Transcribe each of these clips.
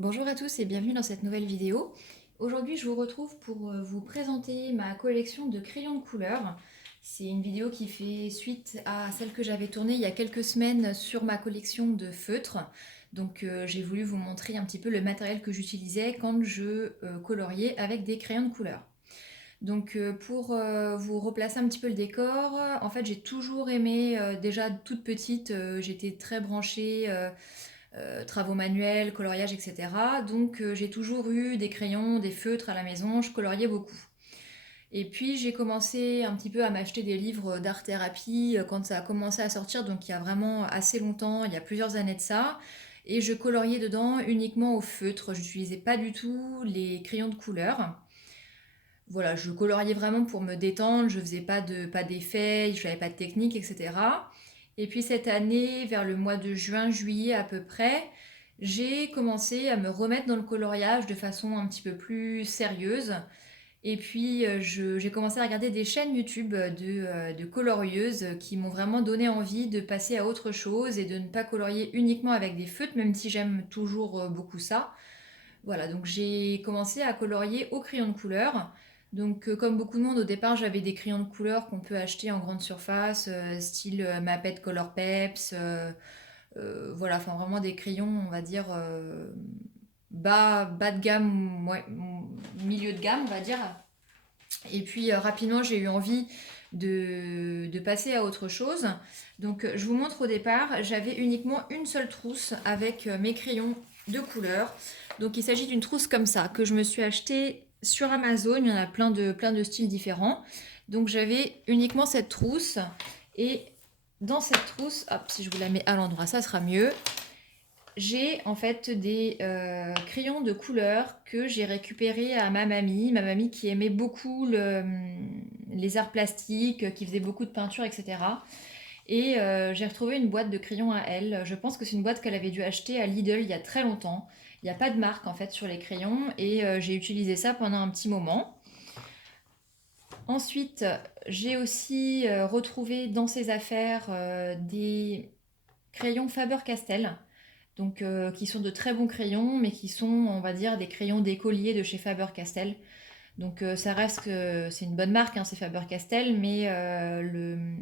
Bonjour à tous et bienvenue dans cette nouvelle vidéo. Aujourd'hui, je vous retrouve pour vous présenter ma collection de crayons de couleur. C'est une vidéo qui fait suite à celle que j'avais tournée il y a quelques semaines sur ma collection de feutres. Donc j'ai voulu vous montrer un petit peu le matériel que j'utilisais quand je coloriais avec des crayons de couleur. Donc pour vous replacer un petit peu le décor, en fait j'ai toujours aimé, déjà toute petite, j'étais très branchée travaux manuels, coloriage, etc. Donc j'ai toujours eu des crayons, des feutres à la maison, je coloriais beaucoup. Et puis j'ai commencé un petit peu à m'acheter des livres d'art-thérapie quand ça a commencé à sortir, donc il y a vraiment assez longtemps, il y a plusieurs années de ça. Et je coloriais dedans uniquement au feutre, je n'utilisais pas du tout les crayons de couleur. Voilà, je coloriais vraiment pour me détendre, je faisais pas d'effets, je n'avais pas de technique, etc. Et puis cette année, vers le mois de juin, juillet à peu près, j'ai commencé à me remettre dans le coloriage de façon un petit peu plus sérieuse. Et puis j'ai commencé à regarder des chaînes YouTube de colorieuses qui m'ont vraiment donné envie de passer à autre chose et de ne pas colorier uniquement avec des feutres, même si j'aime toujours beaucoup ça. Voilà, donc j'ai commencé à colorier au crayon de couleur. Donc comme beaucoup de monde, au départ j'avais des crayons de couleur qu'on peut acheter en grande surface, style Mapette Color Peps, voilà, enfin vraiment des crayons, on va dire, bas de gamme, ouais, milieu de gamme, on va dire. Et puis rapidement j'ai eu envie de passer à autre chose. Donc je vous montre au départ, j'avais uniquement une seule trousse avec mes crayons de couleur. Donc il s'agit d'une trousse comme ça que je me suis achetée sur Amazon. Il y en a plein de styles différents. Donc j'avais uniquement cette trousse. Et dans cette trousse, hop, si je vous la mets à l'endroit, ça sera mieux. J'ai en fait des crayons de couleur que j'ai récupérés à ma mamie qui aimait beaucoup les arts plastiques, qui faisait beaucoup de peinture, etc. Et j'ai retrouvé une boîte de crayons à elle. Je pense que c'est une boîte qu'elle avait dû acheter à Lidl il y a très longtemps. Il n'y a pas de marque en fait sur les crayons et j'ai utilisé ça pendant un petit moment. Ensuite, j'ai aussi retrouvé dans ses affaires des crayons Faber-Castell, donc qui sont de très bons crayons, mais qui sont, on va dire, des crayons d'écolier de chez Faber-Castell. Donc ça reste que c'est une bonne marque, hein, c'est Faber-Castell, mais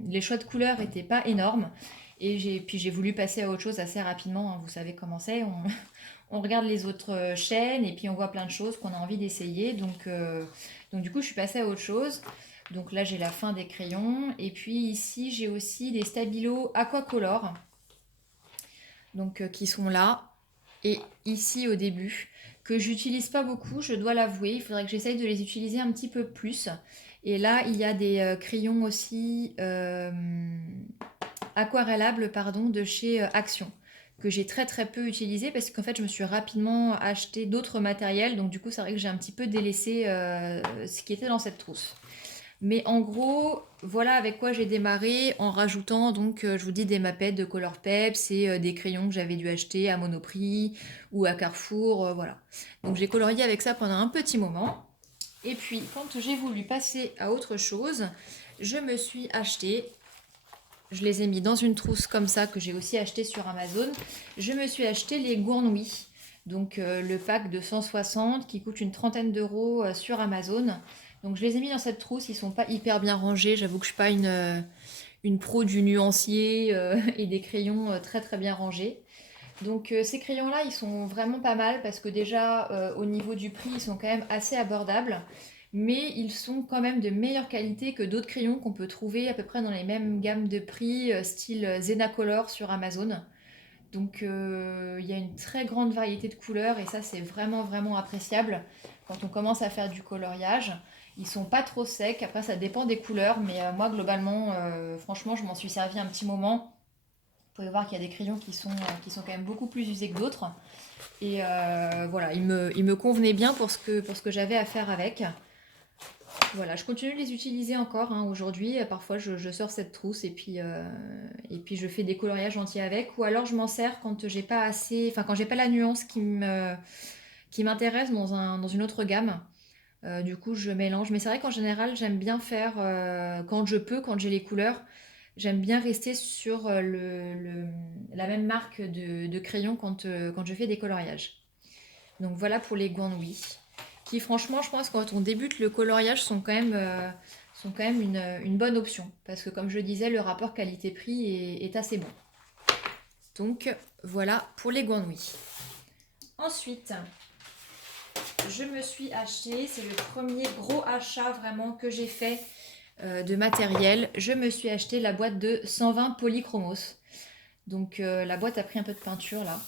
les choix de couleurs n'étaient pas énormes. Et puis j'ai voulu passer à autre chose assez rapidement, hein, vous savez comment c'est, on regarde les autres chaînes et puis on voit plein de choses qu'on a envie d'essayer. Donc du coup je suis passée à autre chose. Donc là j'ai la fin des crayons. Et puis ici j'ai aussi des stabilos aquacolor, donc qui sont là. Et ici au début, que j'utilise pas beaucoup, je dois l'avouer. Il faudrait que j'essaye de les utiliser un petit peu plus. Et là, il y a des crayons aussi aquarellables, pardon, de chez Action, que j'ai très peu utilisé parce qu'en fait, je me suis rapidement acheté d'autres matériels. Donc du coup, c'est vrai que j'ai un petit peu délaissé ce qui était dans cette trousse. Mais en gros, voilà avec quoi j'ai démarré en rajoutant donc je vous dis des mapettes de Color Peps et des crayons que j'avais dû acheter à Monoprix ou à Carrefour, voilà. Donc j'ai colorié avec ça pendant un petit moment. Et puis quand j'ai voulu passer à autre chose, je me suis acheté, je les ai mis dans une trousse comme ça que j'ai aussi acheté sur Amazon. Je me suis acheté les Gournouis. Donc le pack de 160 qui coûte une trentaine d'euros sur Amazon. Donc je les ai mis dans cette trousse, ils sont pas hyper bien rangés. J'avoue que je suis pas une pro du nuancier et des crayons très bien rangés. Donc ces crayons-là, ils sont vraiment pas mal parce que déjà au niveau du prix, ils sont quand même assez abordables, mais ils sont quand même de meilleure qualité que d'autres crayons qu'on peut trouver à peu près dans les mêmes gammes de prix, style Zenacolor sur Amazon. Donc il y a une très grande variété de couleurs et ça c'est vraiment appréciable quand on commence à faire du coloriage. Ils sont pas trop secs, après ça dépend des couleurs, mais moi globalement, franchement je m'en suis servi un petit moment. Vous pouvez voir qu'il y a des crayons qui sont quand même beaucoup plus usés que d'autres. Et voilà, ils me convenaient bien pour ce que j'avais à faire avec. Voilà, je continue de les utiliser encore hein, aujourd'hui. Parfois, je sors cette trousse et puis je fais des coloriages entiers avec. Ou alors, je m'en sers quand j'ai pas assez, enfin quand j'ai pas la nuance qui m'intéresse dans une autre gamme. Du coup, je mélange. Mais c'est vrai qu'en général, j'aime bien faire quand je peux, quand j'ai les couleurs. J'aime bien rester sur la même marque de crayon quand je fais des coloriages. Donc voilà pour les Gwanwi, qui franchement, je pense, quand on débute le coloriage, sont quand même une bonne option. Parce que comme je disais, le rapport qualité-prix est assez bon. Donc voilà pour les Gwanwi. Ensuite, je me suis acheté, c'est le premier gros achat vraiment que j'ai fait de matériel. Je me suis acheté la boîte de 120 polychromos. Donc la boîte a pris un peu de peinture là.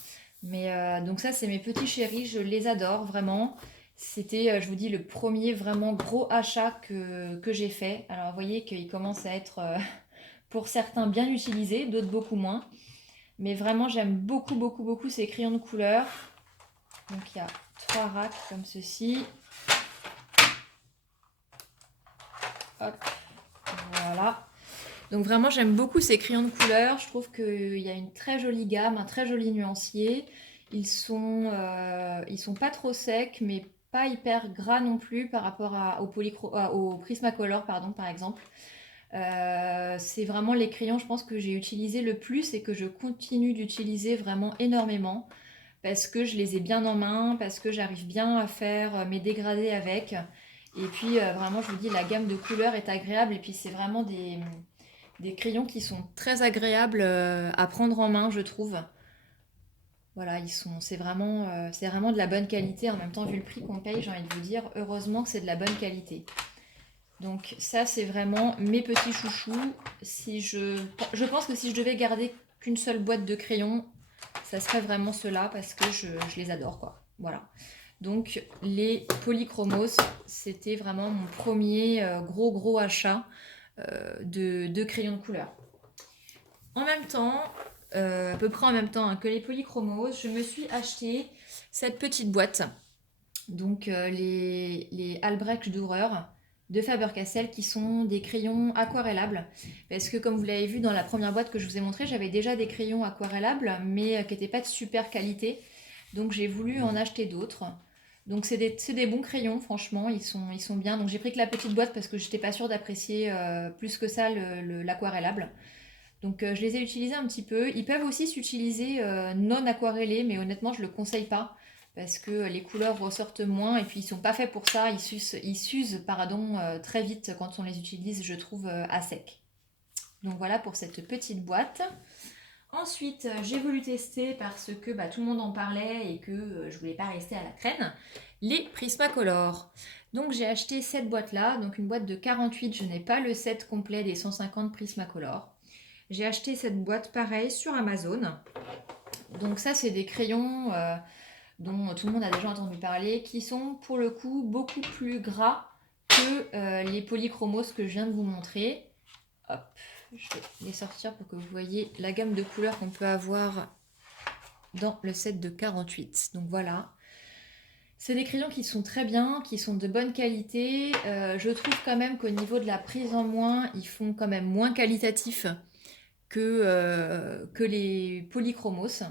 Mais donc ça c'est mes petits chéris, je les adore vraiment. C'était, je vous dis, le premier vraiment gros achat que j'ai fait. Alors vous voyez qu'il commence à être pour certains bien utilisé, d'autres beaucoup moins. Mais vraiment j'aime beaucoup beaucoup beaucoup ces crayons de couleur. Donc il y a 3 racks comme ceci. Hop, voilà. Donc vraiment j'aime beaucoup ces crayons de couleur. Je trouve qu'il y a une très jolie gamme, un très joli nuancier. Ils sont pas trop secs, mais pas hyper gras non plus par rapport au Prismacolor, pardon, par exemple. C'est vraiment les crayons, je pense, que j'ai utilisé le plus et que je continue d'utiliser vraiment énormément parce que je les ai bien en main, parce que j'arrive bien à faire mes dégradés avec. Et puis vraiment, je vous dis, la gamme de couleurs est agréable et puis c'est vraiment des crayons qui sont très agréables à prendre en main, je trouve. Voilà, c'est vraiment de la bonne qualité. En même temps, vu le prix qu'on paye, j'ai envie de vous dire, heureusement que c'est de la bonne qualité. Donc ça, c'est vraiment mes petits chouchous. Je pense que si je devais garder qu'une seule boîte de crayons, ça serait vraiment ceux-là parce que je les adore, quoi. Voilà. Donc les polychromos, c'était vraiment mon premier gros achat de crayons de couleur. En même temps, à peu près en même temps que les polychromos, je me suis acheté cette petite boîte. Donc les Albrecht Dürer de Faber-Castell qui sont des crayons aquarellables. Parce que comme vous l'avez vu dans la première boîte que je vous ai montré, j'avais déjà des crayons aquarellables mais qui n'étaient pas de super qualité. Donc j'ai voulu en acheter d'autres. Donc c'est des bons crayons, franchement, ils sont bien. Donc j'ai pris que la petite boîte parce que je n'étais pas sûre d'apprécier plus que ça l'aquarellable. Donc je les ai utilisés un petit peu. Ils peuvent aussi s'utiliser non aquarellés, mais honnêtement je ne le conseille pas parce que les couleurs ressortent moins et puis ils sont pas faits pour ça. Ils s'usent pardon, très vite quand on les utilise, je trouve, à sec. Donc voilà pour cette petite boîte. Ensuite, j'ai voulu tester parce que bah, tout le monde en parlait et que je voulais pas rester à la traîne, les Prismacolor. Donc j'ai acheté cette boîte-là, donc une boîte de 48, je n'ai pas le set complet des 150 Prismacolor. J'ai acheté cette boîte pareil sur Amazon. Donc ça, c'est des crayons dont tout le monde a déjà entendu parler, qui sont pour le coup beaucoup plus gras que les polychromos que je viens de vous montrer. Hop, je vais les sortir pour que vous voyez la gamme de couleurs qu'on peut avoir dans le set de 48. Donc voilà. C'est des crayons qui sont très bien, qui sont de bonne qualité. Je trouve quand même qu'au niveau de la prise en main, ils font quand même moins qualitatif que les polychromos.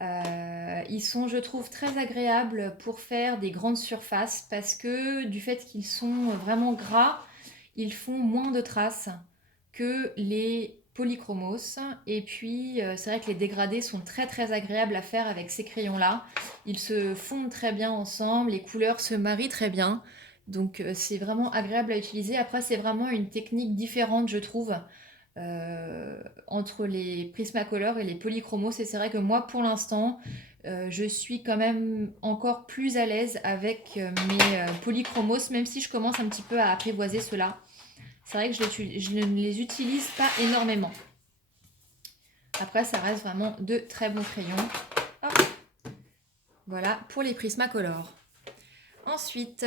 Ils sont, je trouve, très agréables pour faire des grandes surfaces parce que du fait qu'ils sont vraiment gras, ils font moins de traces que les polychromos. Et puis, c'est vrai que les dégradés sont très agréables à faire avec ces crayons-là. Ils se fondent très bien ensemble, les couleurs se marient très bien. Donc, c'est vraiment agréable à utiliser. Après, c'est vraiment une technique différente, je trouve entre les Prismacolor et les polychromos. Et c'est vrai que moi, pour l'instant, je suis quand même encore plus à l'aise avec mes polychromos, même si je commence un petit peu à apprivoiser ceux-là. C'est vrai que je ne les utilise pas énormément. Après, ça reste vraiment de très bons crayons. Hop. Voilà pour les Prismacolor. Ensuite,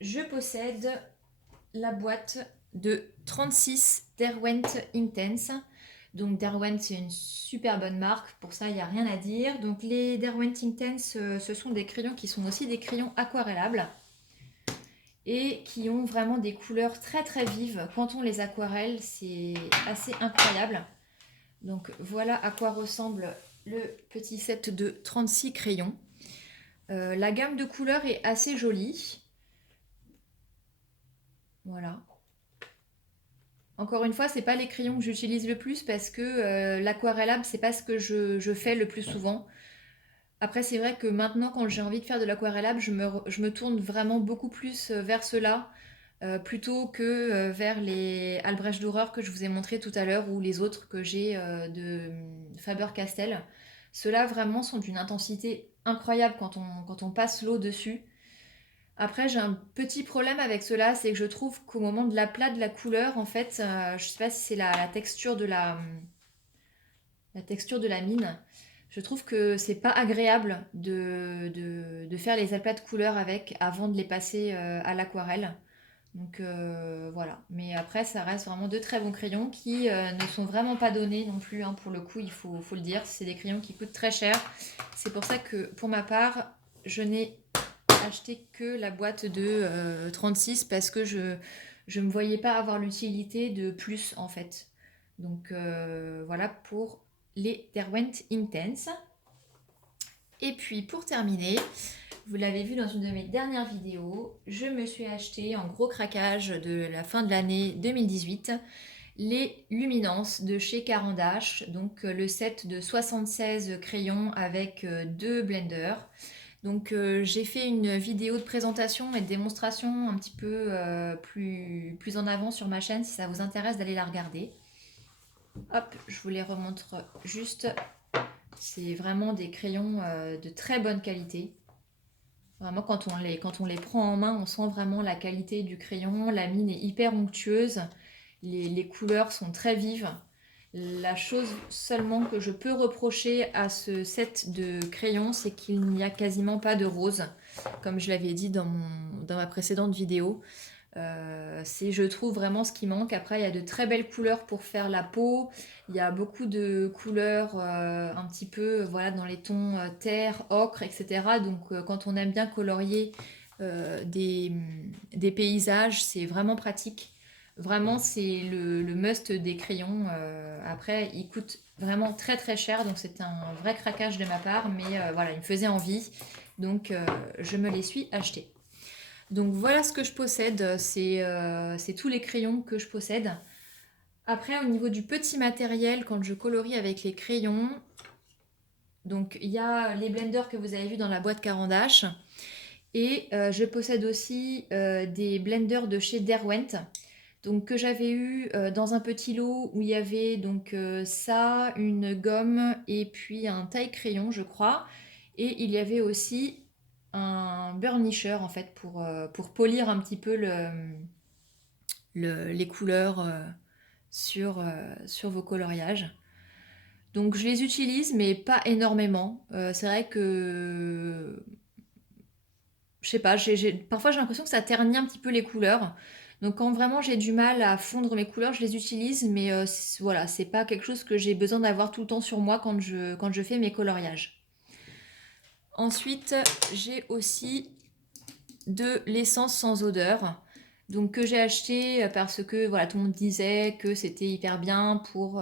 je possède la boîte de 36 Derwent Intense. Donc Derwent, c'est une super bonne marque, pour ça il n'y a rien à dire. Donc les Derwent Intense, ce sont des crayons qui sont aussi des crayons aquarellables et qui ont vraiment des couleurs très vives. Quand on les aquarelle, c'est assez incroyable. Donc voilà à quoi ressemble le petit set de 36 crayons. La gamme de couleurs est assez jolie. Voilà. Encore une fois, c'est pas les crayons que j'utilise le plus parce que l'aquarellable, c'est pas ce que je fais le plus souvent. Après, c'est vrai que maintenant, quand j'ai envie de faire de l'aquarellable, je me tourne vraiment beaucoup plus vers cela, plutôt que vers les Albrecht Dürer que je vous ai montré tout à l'heure ou les autres que j'ai de Faber-Castell. Ceux-là vraiment sont d'une intensité incroyable quand on passe l'eau dessus. Après, j'ai un petit problème avec cela, c'est que je trouve qu'au moment de l'aplat de la couleur, en fait, je sais pas si c'est la texture de la texture de la mine, je trouve que c'est pas agréable de faire les aplats de couleur avec avant de les passer à l'aquarelle. Donc voilà. Mais après, ça reste vraiment de très bons crayons qui ne sont vraiment pas donnés non plus, hein, pour le coup, faut le dire. C'est des crayons qui coûtent très cher. C'est pour ça que pour ma part, je n'ai acheté que la boîte de 36 parce que je me voyais pas avoir l'utilité de plus en fait. Donc voilà pour les Derwent Intense. Et puis pour terminer, vous l'avez vu dans une de mes dernières vidéos, je me suis acheté en gros craquage de la fin de l'année 2018 les Luminance de chez Caran d'Ache, donc le set de 76 crayons avec deux blenders. Donc j'ai fait une vidéo de présentation et de démonstration un petit peu plus en avant sur ma chaîne si ça vous intéresse d'aller la regarder. Hop, je vous les remontre juste. C'est vraiment des crayons de très bonne qualité. Vraiment, quand on les prend en main, on sent vraiment la qualité du crayon. La mine est hyper onctueuse. Les couleurs sont très vives. La chose seulement que je peux reprocher à ce set de crayons, c'est qu'il n'y a quasiment pas de rose, comme je l'avais dit dans ma précédente vidéo. C'est, je trouve, vraiment ce qui manque. Après, il y a de très belles couleurs pour faire la peau. Il y a beaucoup de couleurs un petit peu voilà, dans les tons terre, ocre, etc. Donc, quand on aime bien colorier des paysages, c'est vraiment pratique. Vraiment, c'est le must des crayons. Après, il coûte vraiment très très cher, donc c'est un vrai craquage de ma part. Mais voilà, il me faisait envie, donc je me les suis achetés. Donc voilà ce que je possède, c'est tous les crayons que je possède. Après, au niveau du petit matériel, quand je colorie avec les crayons, donc il y a les blenders que vous avez vus dans la boîte Caran d'Ache. Et je possède aussi des blenders de chez Derwent, donc que j'avais eu dans un petit lot où il y avait donc ça, une gomme et puis un taille-crayon, je crois. Et il y avait aussi un burnisher en fait pour polir un petit peu les couleurs sur vos coloriages. Donc je les utilise, mais pas énormément. C'est vrai que, je sais pas, parfois j'ai l'impression que ça ternit un petit peu les couleurs. Donc quand vraiment j'ai du mal à fondre mes couleurs, je les utilise, mais voilà, c'est pas quelque chose que j'ai besoin d'avoir tout le temps sur moi quand je fais mes coloriages. Ensuite, j'ai aussi de l'essence sans odeur. Donc que j'ai acheté parce que voilà, tout le monde disait que c'était hyper bien pour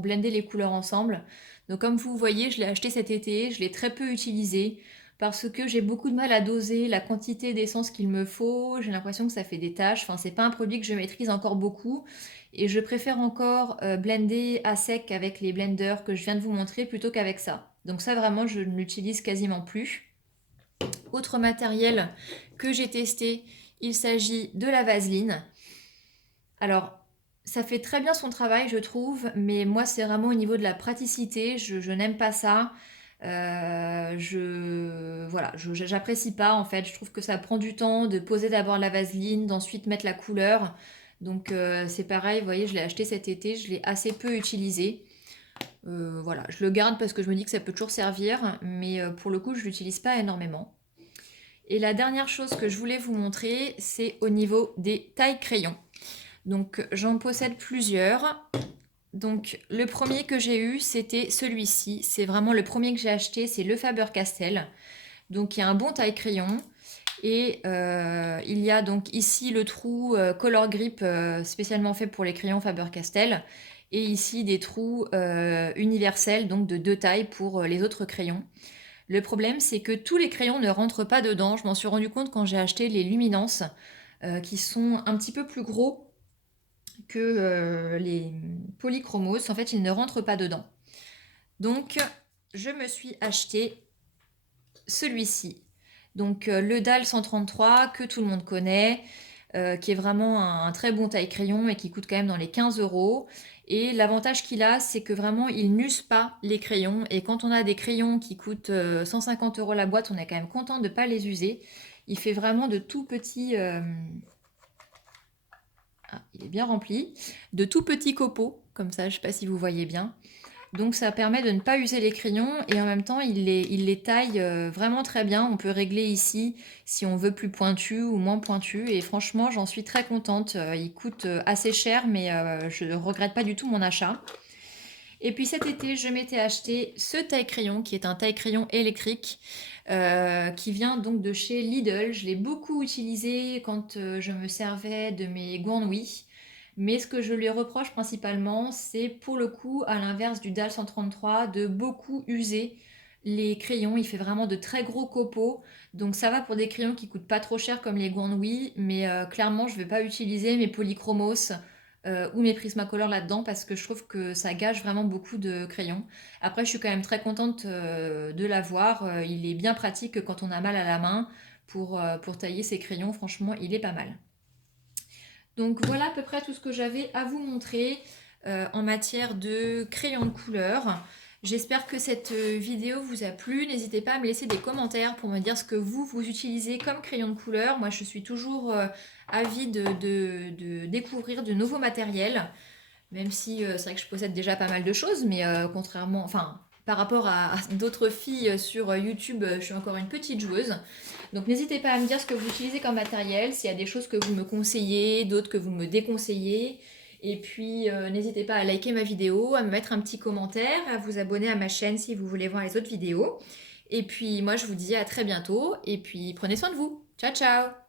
blender les couleurs ensemble. Donc comme vous voyez, je l'ai acheté cet été, je l'ai très peu utilisé parce que j'ai beaucoup de mal à doser la quantité d'essence qu'il me faut. J'ai l'impression que ça fait des taches. Enfin, c'est pas un produit que je maîtrise encore beaucoup. Et je préfère encore blender à sec avec les blenders que je viens de vous montrer plutôt qu'avec ça. Donc ça vraiment, je ne l'utilise quasiment plus. Autre matériel que j'ai testé, il s'agit de la vaseline. Alors, ça fait très bien son travail, je trouve, mais moi, c'est vraiment au niveau de la praticité. Je n'aime pas ça. J'apprécie pas en fait. Je trouve que ça prend du temps de poser d'abord la vaseline, d'ensuite mettre la couleur. Donc, c'est pareil, vous voyez, je l'ai acheté cet été, je l'ai assez peu utilisé. Voilà, je le garde parce que je me dis que ça peut toujours servir, mais pour le coup, je l'utilise pas énormément. Et la dernière chose que je voulais vous montrer, c'est au niveau des tailles crayons. Donc j'en possède plusieurs. Donc le premier que j'ai eu, c'était celui-ci. C'est vraiment le premier que j'ai acheté, c'est le Faber-Castell. Donc il y a un bon taille crayon. Et il y a donc ici le trou Color Grip spécialement fait pour les crayons Faber-Castell. Et ici des trous universels, donc de deux tailles pour les autres crayons. Le problème, c'est que tous les crayons ne rentrent pas dedans. Je m'en suis rendu compte quand j'ai acheté les Luminance, qui sont un petit peu plus gros que les polychromos. En fait, ils ne rentrent pas dedans. Donc, je me suis acheté celui-ci. Donc le DAL 133 que tout le monde connaît, qui est vraiment un très bon taille-crayon et qui coûte quand même dans les 15 euros. Et l'avantage qu'il a, c'est que vraiment, il n'use pas les crayons. Et quand on a des crayons qui coûtent 150 euros la boîte, on est quand même content de ne pas les user. Il fait vraiment de tout petits... Ah, il est bien rempli. De tout petits copeaux, comme ça, je ne sais pas si vous voyez bien. Donc ça permet de ne pas user les crayons et en même temps il les taille vraiment très bien. On peut régler ici si on veut plus pointu ou moins pointu et franchement j'en suis très contente. Il coûte assez cher mais je ne regrette pas du tout mon achat. Et puis cet été je m'étais acheté ce taille-crayon qui est un taille-crayon électrique qui vient donc de chez Lidl. Je l'ai beaucoup utilisé quand je me servais de mes Gouanoui. Mais ce que je lui reproche principalement, c'est pour le coup, à l'inverse du DAL 133, de beaucoup user les crayons. Il fait vraiment de très gros copeaux. Donc ça va pour des crayons qui coûtent pas trop cher comme les Gouanoui, mais clairement je ne vais pas utiliser mes polychromos ou mes Prismacolor là-dedans parce que je trouve que ça gâche vraiment beaucoup de crayons. Après je suis quand même très contente de l'avoir. Il est bien pratique quand on a mal à la main pour tailler ses crayons. Franchement il est pas mal. Donc voilà à peu près tout ce que j'avais à vous montrer en matière de crayons de couleur. J'espère que cette vidéo vous a plu. N'hésitez pas à me laisser des commentaires pour me dire ce que vous utilisez comme crayon de couleur. Moi je suis toujours avide de découvrir de nouveaux matériels. Même si c'est vrai que je possède déjà pas mal de choses, mais contrairement, enfin, par rapport à d'autres filles sur YouTube, je suis encore une petite joueuse. Donc n'hésitez pas à me dire ce que vous utilisez comme matériel, s'il y a des choses que vous me conseillez, d'autres que vous me déconseillez. Et puis n'hésitez pas à liker ma vidéo, à me mettre un petit commentaire, à vous abonner à ma chaîne si vous voulez voir les autres vidéos. Et puis moi je vous dis à très bientôt et puis prenez soin de vous. Ciao ciao!